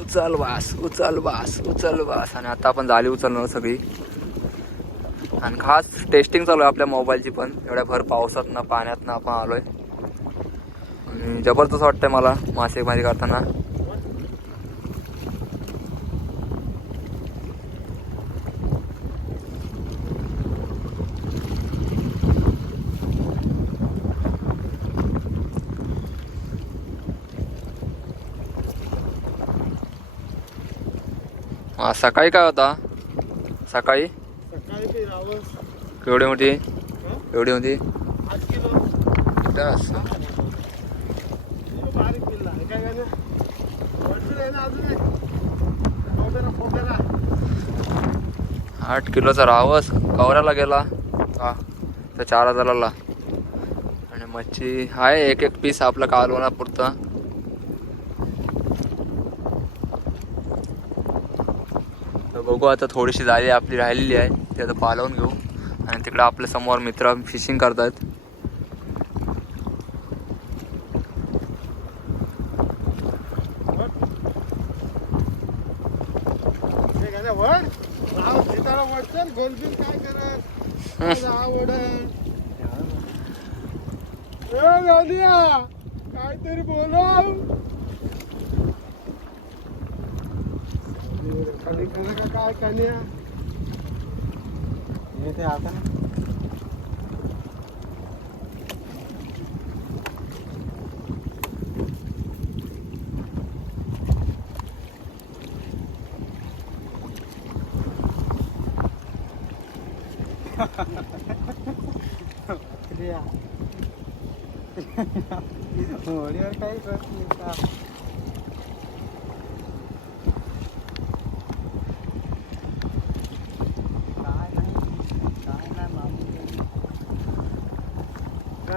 उचल वास उचल वास उचल वास. आणि आता आपण झाली उचलणार सगळी. आणि खास टेस्टिंग चालू आहे आपल्या मोबाईलची पण. एवढ्या भर पावसात ना पाण्यात ना आपण आलोय. आणि जबरदस्त वाटतंय मला मासे मारी करताना. हा, सकाळी काय होता? सकाळी? एवढी मोठी? एवढी मोठी? आठ किलोचा रावस. कवऱ्याला गेला. हा तर चार हजाराला. आणि मच्छी आहे एक एक पीस आपलं कालवणा पुरतं तर बघू आता थोडीशी जाळी आपली राहिलेली आहे. ती आता पालवून घेऊ. आणि तिकडे आपल्यासमोर मित्र फिशिंग करतात हे गाणं खाली खाली का काय कान्या येते आता होळीवर काही करत नाही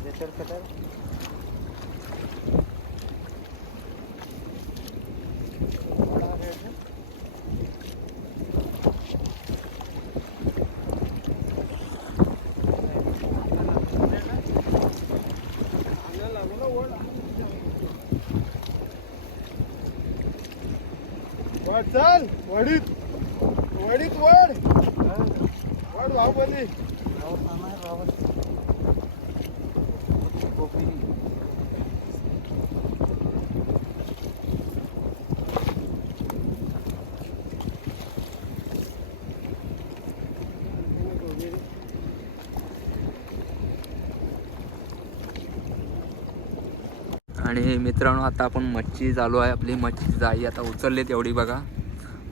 त्यामध्ये तर कटर वड चल वडीत. वडीत वड. वड बाहुबली आणि मित्रांनो आता आपण मच्छी चालू आहे. आपली मच्छी जाई आता उचलली तेवढी बघा.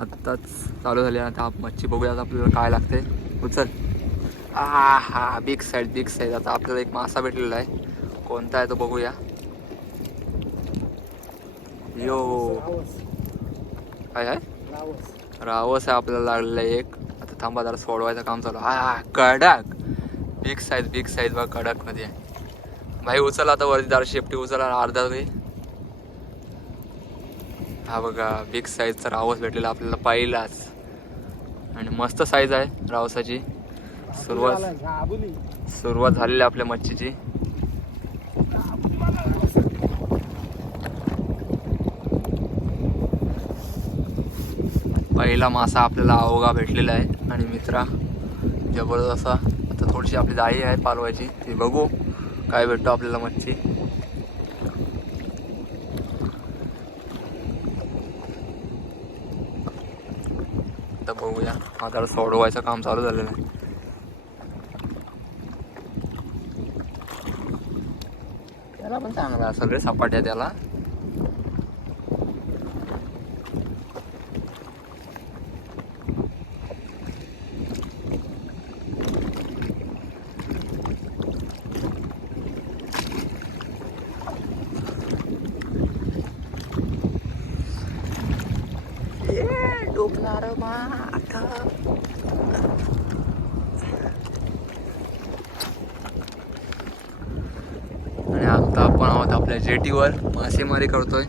आत्ताच चालू झाली आता आप- मच्छी बघूया आता आपल्याला काय लागते. उचल. आ हा बिग साईड बिग साईड आता आपल्याला एक मासा भेटलेला आहे. कोणता आहे तो बघूया. यो. काय आहे रावस आहे आपल्याला लागलेला आहे एक. आता थांबा जरा सोडवायचं काम चालू. आहे. हा कडक. बिग साईज बिग साईज बघा कडकमध्ये आहे. भाई उचल आता वरती जरा शेपटी उचल अर्धा वे हा बघा बिग साईजचा रावस भेटलेला आपल्याला पहिलाच. आणि मस्त साईज आहे रावसाची. सुरुवात सुरुवात झालेली आहे आपल्या मच्छीची. पहिला मासा आपल्याला अवघा भेटलेला आहे. आणि मित्रा जबरदस्त. असा आता थोडीशी आपली जाळी आहे पालवायची. ती बघू काय भेटतो आपल्याला मच्छी. आता बघूया. आता सोडवायचं काम चालू झालेलं आहे. त्याला पण चांगला असेल रे सपाट्या त्याला डोबणार माथा आपल्या जेटीवर मासेमारी करतोय.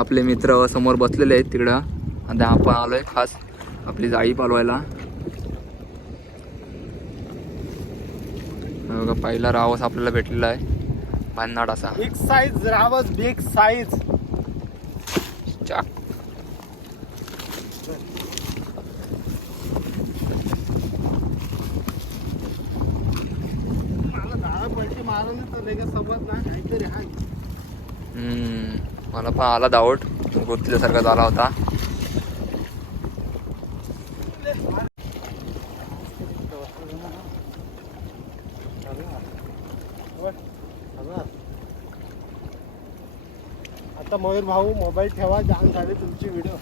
आपले मित्र समोर बसलेले आहेत तिकडं. आता आपण आलोय खास आपली जाळी पालवायला पहिला रावस आपल्याला भेटलेला आहे. भन्नाड असा. बिग साईज रावस बिग साईज मारून लगेच सोबत ना काहीतरी मला पण आला दावट गुरतील्यासारखा झाला होता. आता मयूर भाऊ मोबाईल ठेवा जाम झाले तुमची व्हिडिओ